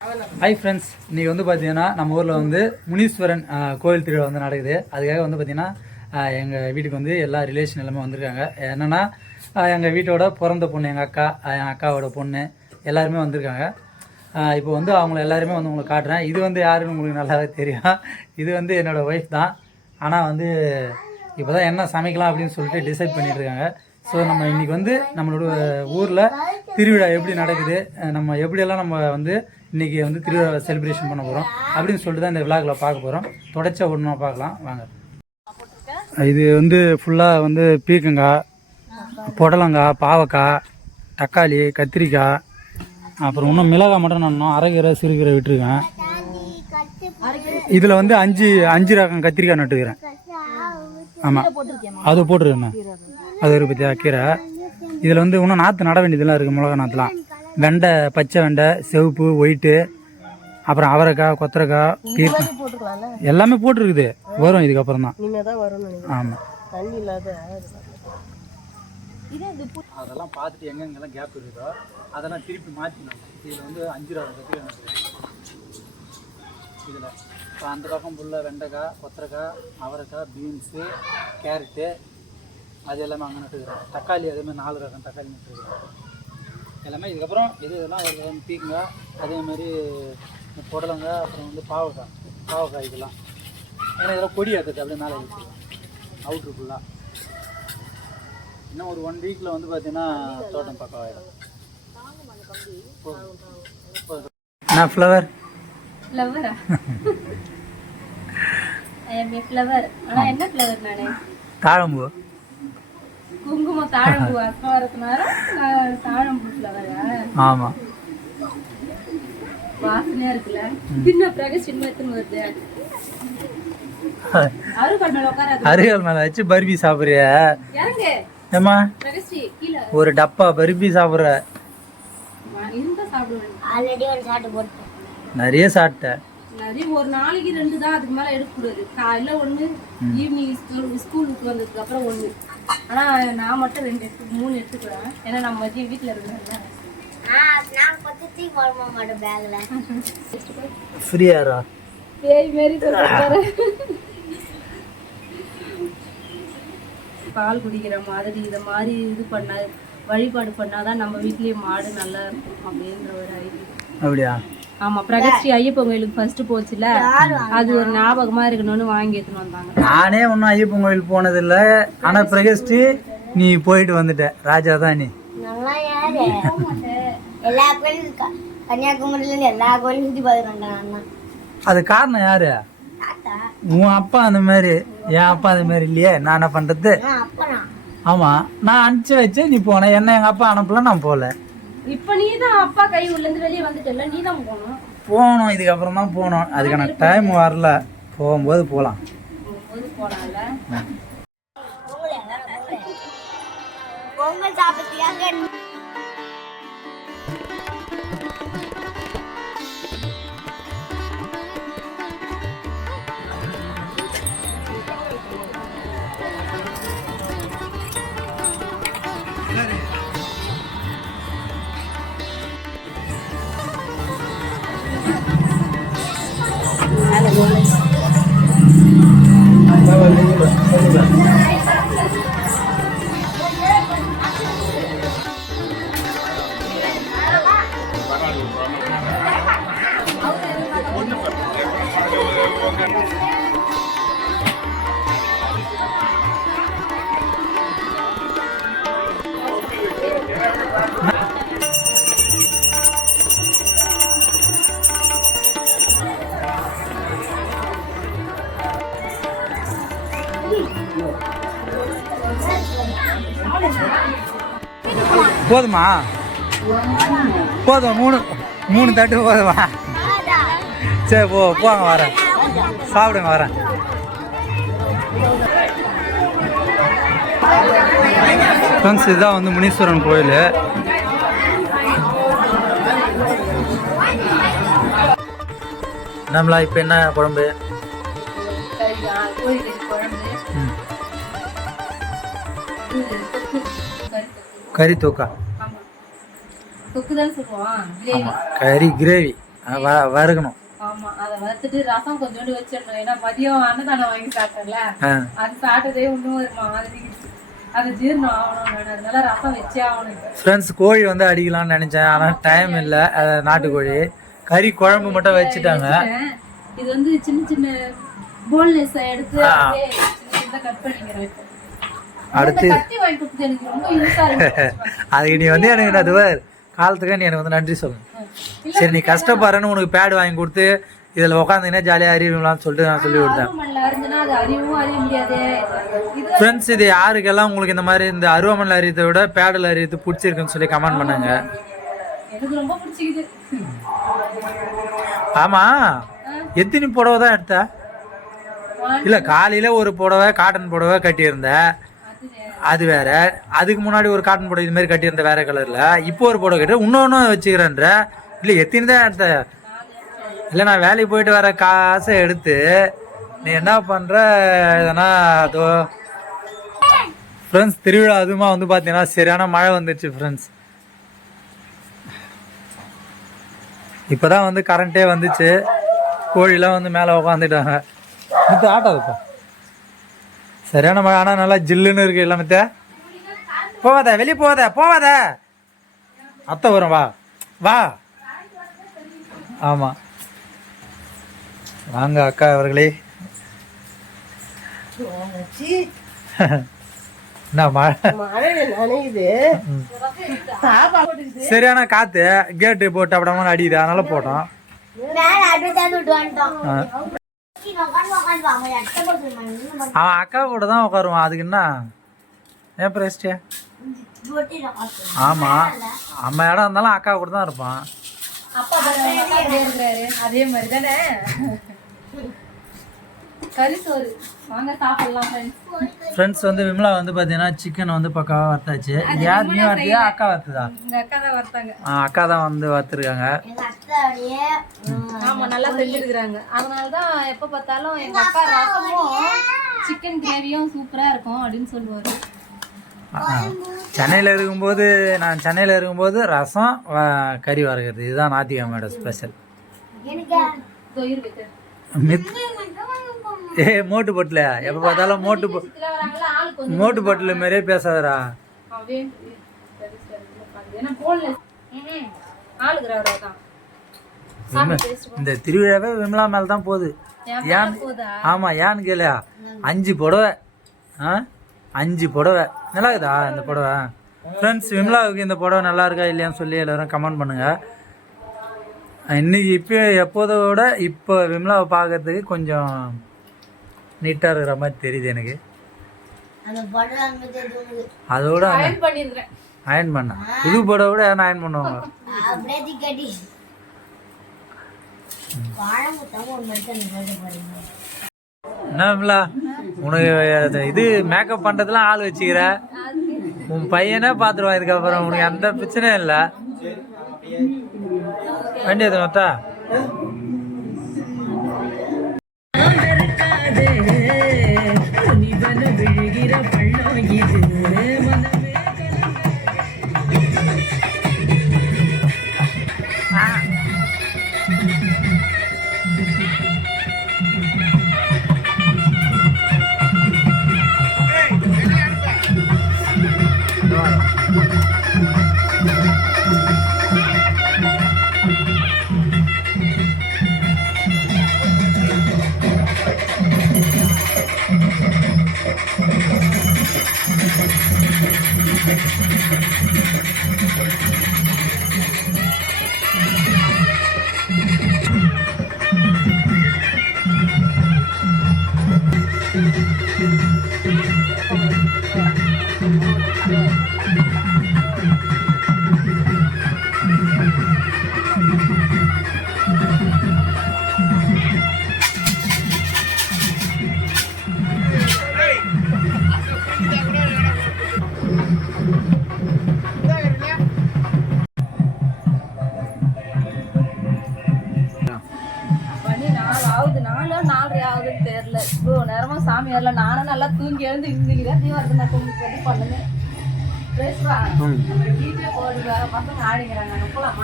Hi friends, இன்றைக்கி வந்து பார்த்தீங்கன்னா நம்ம ஊரில் வந்து முனீஸ்வரன் கோயில் திருவிழா வந்து நடக்குது. அதுக்காக வந்து பார்த்திங்கன்னா எங்கள் வீட்டுக்கு வந்து எல்லா ரிலேஷன் எல்லாமே வந்திருக்காங்க. என்னென்னா எங்கள் வீட்டோட பிறந்த பொண்ணு, எங்கள் அக்காவோட பொண்ணு எல்லாருமே வந்திருக்காங்க. இப்போ வந்து அவங்கள எல்லாருமே வந்து உங்களுக்கு காட்டுறேன். இது வந்து யாருன்னு உங்களுக்கு நல்லாவே தெரியும். இது வந்து என்னோடய ஒய்ஃப் தான். ஆனால் வந்து இப்போ தான் என்ன சமைக்கலாம் அப்படின்னு சொல்லிட்டு டிசைட் பண்ணிட்டுருக்காங்க. ஸோ நம்ம இன்றைக்கி வந்து நம்மளோட ஊரில் திருவிழா எப்படி நடக்குது, நம்ம எப்படியெல்லாம் நம்ம வந்து இன்றைக்கி வந்து திருவிழா செலிப்ரேஷன் பண்ண போகிறோம் அப்படின்னு சொல்லிட்டு தான் இந்த விழாக்கில் பார்க்க போகிறோம். தொடர்ச்சியாக ஒன்றா பார்க்கலாம் வாங்க. இது வந்து ஃபுல்லாக வந்து பீர்க்கங்காய், புடலங்காய், பாவக்காய், தக்காளி, கத்திரிக்காய், அப்புறம் இன்னும் மிளகாய் மட்டும் நான் இன்னும் அரைக்கீரை சிறுகீரை விட்டுருக்கேன். இதில் வந்து அஞ்சு ரகம் கத்திரிக்காய் நட்டுக்கிறேன். ஆமாம், அது போட்டுருக்கேண்ணா. அது ஒரு பற்றியா கீரை. இதில் வந்து இன்னும் நாற்று நட வேண்டியதெல்லாம் இருக்குது. மிளகா நாற்றுலாம், வெண்டை, பச்சை வெண்டை, சிவப்பு, ஒயிட்டு, அப்புறம் அவரைக்காய், கொத்தரைக்காய், பீர்க்கங்காய் எல்லாமே போட்டுருக்குது. வரும் இதுக்கப்புறம் தான். ஆமாம், அதெல்லாம் பார்த்துட்டு எங்கெங்கெல்லாம் கேப் இருக்குதோ அதெல்லாம் திருப்பி மாற்றினோம். இதில் வந்து 5 ரூபா கத்திரிக்காய். இதில் இப்போ அந்த பக்கம் ஃபுல்லாக வெண்டைக்காய், கொத்தரைக்காய், அவரைக்காய், பீன்ஸு, கேரட்டு அது எல்லாமே அங்கே நட்டுக்கிறோம். தக்காளி அதேமாதிரி 4 ரகம் தக்காளி நட்டுக்கிறோம் எல்லாமே. இதுக்கப்புறம் இதெல்லாம் ஒரு பீக்கங்காய், அதேமாதிரி புடலங்காய், அப்புறம் வந்து பாவக்காய் இதெல்லாம். ஏன்னா இதெல்லாம் கொடி ஆக்குது அப்படியே மேலே வச்சுருக்கோம் அவுட்ரு ஃபுல்லாக. இன்னும் ஒரு 1 வீக்கில் வந்து பார்த்தீங்கன்னா தோட்டம் பக்கம் ஆகிடும். என்ன ஃப்ளவர் தாழம்பூ, குங்குமம், தாழம்பூ. அக்கா வரதுனால தாழம்பூ ஃப்ளவரா? ஆமா, வாசனையா இருக்குல்ல. பின்ன பிரகாஷ் சின்ன வருது. அருகால் மேல வச்சு பர்பி சாப்பிடுறிய? இறங்கு ஏமா, பிரகாஷ் கீழ ஒரு டப்பா பர்பி சாப்பிடுற. இருந்தா சாப்பிடுவேன். ஆல்ரெடி ஒரு சாப்பிட்டு போட்டேன். நிறைய சாப்பிட்டேன். நிறைய ஒரு நாளைக்கு 2 தான், அதுக்கு மேல எடுக்கக்கூடாது. காலையில 1, ஈவினிங் ஸ்கூலுக்கு வந்ததுக்கு அப்புறம் 1. ஆனா நான் மட்டும் 2 3 எடுத்துக்கிறேன். ஏன்னா நம்ம மதியம் வீட்டுல இருக்கேன். ஃப்ரீயாரா பேய் மாரி பால் குடிக்கிற மாதிரி இதை மாதிரி இது பண்ண வழிபாடு பண்ணாதான் நம்ம வீட்லயே மாடு நல்லா இருக்கும் அப்படின்ற ஒரு ஐடியா. அப்படியா? ஆமா, பிரகஸ்ரீ ஐயப்பன் கோயிலுக்கு ஃபர்ஸ்ட் போச்சுல, அது ஒரு ஞாபகமா இருக்கணும்னு வாங்கி எடுத்துன்னு வந்தாங்க. நானே ஒன்னும் ஐயப்பன் கோயில் போனதில்லை. ஆனா பிரகஸ்ரீ நீ போயிட்டு வந்துட்ட. ராஜா தான் நீ. எல்லா கோயிலும் கன்னியாகுமரியில இருந்து எல்லா கோயிலும் சுத்தி பார்த்துட்டு. அது காரணம் யாரு? உன் அப்பா அந்த மாதிரி, என் அப்பா அந்த மாதிரி இல்லையே. நான் என்ன பண்றது? ஆமா, நான் அனுப்பிச்சு வச்சேன், நீ போன. என்ன எங்க அப்பா அனுப்பல, நான் போல. இப்ப நீ தான் அப்பா கை உள்ள இருந்து வெளியே வந்துட்டல, நீ தான் போகணும். இதுக்கப்புறம் தான் போகணும். அதுக்கான டைம் வரல. போகும்போது போகலாம். பொங்கல் சாப்பிட்டுக்காக போதுமா? போதும். 3 தட்டு போதுமா? சரி, போங்க, வரேன். சாப்பிடுங்க, வரேன். ஃப்ரெண்ட்ஸ், இதுதான் வந்து முனீஸ்வரன் கோயில். நம்மளா இப்போ என்ன குழம்பு? கறி தொக்கா. தொக்கு தான் சொல்லுவோம். கறி கிரேவி. வறுக்கணும். ஆமா, அதை வறுத்துட்டு ரசம் கொஞ்சோண்டு வச்சிடணும். ஏன்னா மதியம் அன்னதானம் வாங்கி சாப்பிட்டேன்ல, அது சாப்பிட்டதே இன்னும் ஒரு மாதிரி அது ஜீரணம் ஆகணும். அதனால ரசம் வச்சே ஆகணும். ஃப்ரெண்ட்ஸ், கோழி வந்து அடிக்கலாம்னு நினைச்சேன், ஆனால் டைம் இல்லை. நாட்டுக்கோழி கறி குழம்பு மட்டும் வச்சுட்டாங்க. இது வந்து சின்ன சின்ன போன்லெஸ் எடுத்து கட் பண்ணிக்கிறேன். அடுத்து கத்தி வாங்கி கொடுத்து எனக்கு ரொம்ப யூஸா இருக்கு. அதுக்கு நீ வந்து எனக்கு அதுவே காலத்துக்கு நீ எனக்கு வந்து நன்றி சொல்லணும். சரி, நீ கஷ்டப்படுறேன்னு உனக்கு பேட் வாங்கி கொடுத்து இதில் உட்காந்துங்கன்னா ஜாலியாக அறிவிங்களான்னு சொல்லிட்டு நான் சொல்லி கொடுத்தேன். ஃப்ரெண்ட்ஸ், இது யாருக்கெல்லாம் உங்களுக்கு இந்த மாதிரி இந்த அருவாமனையில் அறியத்தை விட பேடில் அறியத்தை பிடிச்சிருக்குன்னு சொல்லி கமெண்ட் பண்ணுங்க. எனக்கு ரொம்ப பிடிச்சிக்குது. ஆமா, எத்தனை புடவை தான் எடுத்த? இல்லை, காலையில் ஒரு புடவை காட்டன் புடவை கட்டியிருந்த, அது வேற. அதுக்கு முன்னாடி ஒரு காட்டன் புடவை இது மாதிரி கட்டியிருந்த வேற கலர்ல. இப்போ ஒரு புடவை கட்டி இன்னொன்னு வச்சுக்கிறேன்ற. இல்லை, எத்தனை தான் எடுத்த? இல்லை, நான் வேலைக்கு போயிட்டு வர காசை எடுத்து நீ என்ன பண்ற? இதனா அதோ ஃப்ரெண்ட்ஸ், திருவிழா அதுமா வந்து பார்த்தீங்கன்னா சரியான மழை வந்துடுச்சு ஃப்ரெண்ட்ஸ். இப்போதான் வந்து கரண்ட்டே வந்துச்சு. கோழிலாம் வந்து மேலே உட்காந்துட்டாங்க. மித்த ஆட்டாதுப்பா, சரியான மழை. ஆனால் நல்லா ஜில்லுன்னு இருக்கு இல்லை மித்த. போவாத, வெளியே போவாத. அத்தை வரும், வா. ஆமாம், வாங்க அக்கா அவர்களே. என்ன மழை நனையுது, சரியான காத்து. கேட்டு போட்டு அப்படியே அடிக்குது, அதனால போட்டோம். அவன் அக்கா கூட தான் உட்காருவான், அதுக்கு என்ன ஏன் பிரச்சனை? ஆமா, அம்மா இடம் இருந்தாலும் அக்கா கூட தான் இருப்பான். அதே மாதிரி தானே. கறிசோறு வாங்க சாப்பிடலாம் ஃப்ரெண்ட்ஸ். வந்து விமலா வந்து பார்த்தீங்கன்னா சிக்கன் வந்து பக்காவாக வறுத்தாச்சு. இது யார், நீ வறுத்தியா அக்கா வறுத்துதா? அக்கா தான் வந்து வறுத்துருக்காங்க. ஆமா, நல்லா செஞ்சிருக்கிறாங்க. அதனாலதான் எப்ப பார்த்தாலும் எங்க அக்கா ரசமும் சிக்கன் கிரேவியும் சூப்பரா இருக்கும் அப்படின்னு சொல்லுவாரு. சென்னையில் இருக்கும்போது ரசம் கறி வறுக்கிறது இதுதான் நாத்திகாமோட ஸ்பெஷல். மோட்டு போட்டில் எப்போ பார்த்தாலும் மோட்டு போட்டில் மாதிரியே பேசாதரா. இந்த திருவிழாவே விமலா மேல தான் போகுது. ஏன்? ஆமா, ஏன்னு கேளு, 5 புடவை 5 புடவை நல்லா இருக்குதா இந்த புடவை? ஃப்ரெண்ட்ஸ், விமலாவுக்கு இந்த புடவை நல்லா இருக்கா இல்லையான்னு சொல்லி எல்லாரும் கமெண்ட் பண்ணுங்க. இன்னைக்கு இப்போ எப்போதோட இப்போ விமலாவை பார்க்கறதுக்கு கொஞ்சம் நீட்டாக இருக்கிற மாதிரி தெரியுது எனக்கு. அதோட அயன் பண்ண புது புடவை விட அயன் பண்ணுவாங்க. என்ன விமலா, உனக்கு இது மேக்கப் பண்ணுறதுலாம் ஆள் வச்சுக்கிற, உன் பையனே பார்த்துருவான் இதுக்கப்புறம், உனக்கு எந்த பிரச்சனையும் இல்லை. வேண்டியது மொத்தா தெரியல. இவ்வளோ நேரமா சாமி வரல. நானும் நல்லா தூங்கி எழுந்து இங்கே வருது. நான் கொஞ்சம் பண்ணுங்க.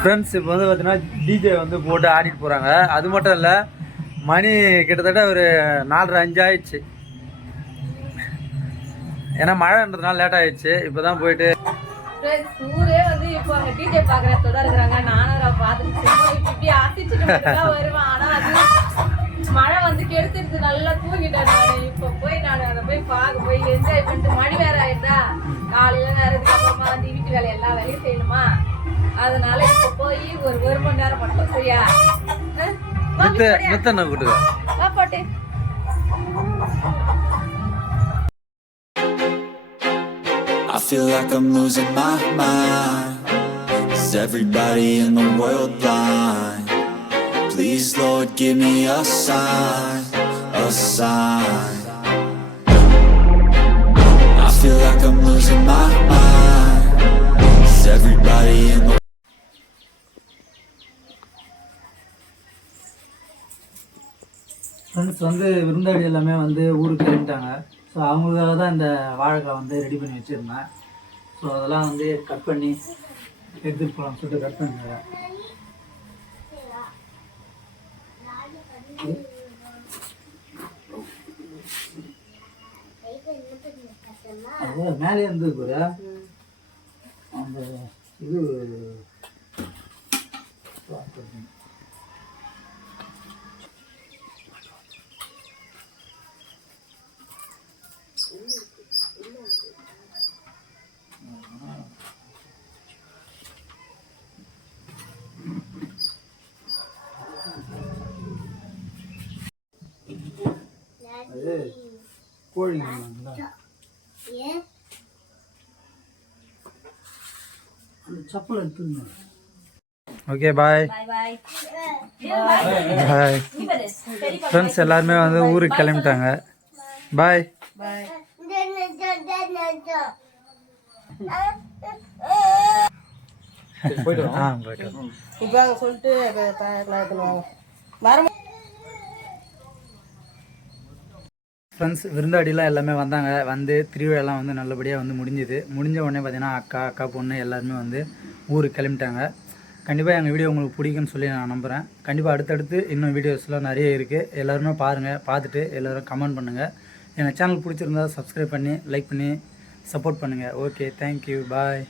ஃப்ரெண்ட்ஸ் இப்போ வந்து பார்த்தீங்கன்னா டிஜே வந்து போட்டு ஆடிட்டு போகிறாங்க. அது மட்டும் இல்லை, மணி கிட்டத்தட்ட ஒரு 4:30-5 ஆயிடுச்சு. ஏன்னா மழைன்றதுனால லேட் ஆயிடுச்சு. இப்போ தான் போயிட்டு ஊரே வந்து இப்போ அங்க டிஜே பாக்குறதோட இருக்கிறாங்க. நானும் பார்த்துட்டு இப்படி ஆசிச்சுட்டு வருவேன். ஆனா அது மழை வந்து கெடுத்துட்டு நல்லா தூங்கிட்டேன் நான். இப்போ போய் நான் அதை போய் என்ஜாய் பண்ணிட்டு மழை வேற ஆயிட்டா காலையில நேரத்துக்கு அப்புறமா வந்து வீட்டு வேலை எல்லா வேலையும் செய்யணுமா. அதனால இப்போ போய் ஒரு மணி நேரம் மட்டும் சரியா போட்டு I feel like I'm losing my mind. Is everybody in the world blind? Please Lord give me a sign, a sign. I feel like I'm losing my mind. Is everybody in the friends வந்து விருந்தாளி எல்லாமே வந்து ஊருக்கு கிளம்பிட்டாங்க. So அவங்களுக்காக தான் இந்த வாழைக்காய் வந்து ரெடி பண்ணி வச்சுருந்தேன். ஸோ அதெல்லாம் வந்து கட் பண்ணி எடுத்துகிட்டு போகலாம்னு சொல்லிட்டு கட் பண்ணிடுறேன். அது மேலே இருந்து கூட அந்த இது அது கோழிங்க. சப்பல் எடுத்துருங்க. ஓகே பாய் பாய். ஃப்ரெண்ட்ஸ் எல்லாருமே வந்து ஊருக்கு கிளம்பிட்டாங்க. பாய். போயிட்டு இப்போ சொல்லிட்டு ஃப்ரெண்ட்ஸ் விருந்தாடிலாம் எல்லாமே வந்தாங்க. வந்து திருவிழாலாம் வந்து நல்லபடியாக வந்து முடிஞ்சுது. முடிஞ்ச உடனே பார்த்தீங்கன்னா அக்கா பொண்ணு எல்லாருமே வந்து ஊருக்கு கிளம்பிட்டாங்க. கண்டிப்பாக எங்கள் வீடியோ உங்களுக்கு பிடிக்குன்னு சொல்லி நான் நம்புகிறேன். கண்டிப்பாக அடுத்தடுத்து இன்னும் வீடியோஸ்லாம் நிறைய இருக்குது. எல்லோருமே பாருங்கள். பார்த்துட்டு எல்லோரும் கமெண்ட் பண்ணுங்கள். எங்கள் சேனல் பிடிச்சிருந்தா சப்ஸ்கிரைப் பண்ணி லைக் பண்ணி சப்போர்ட் பண்ணுங்கள். ஓகே, தேங்க்யூ, பாய்.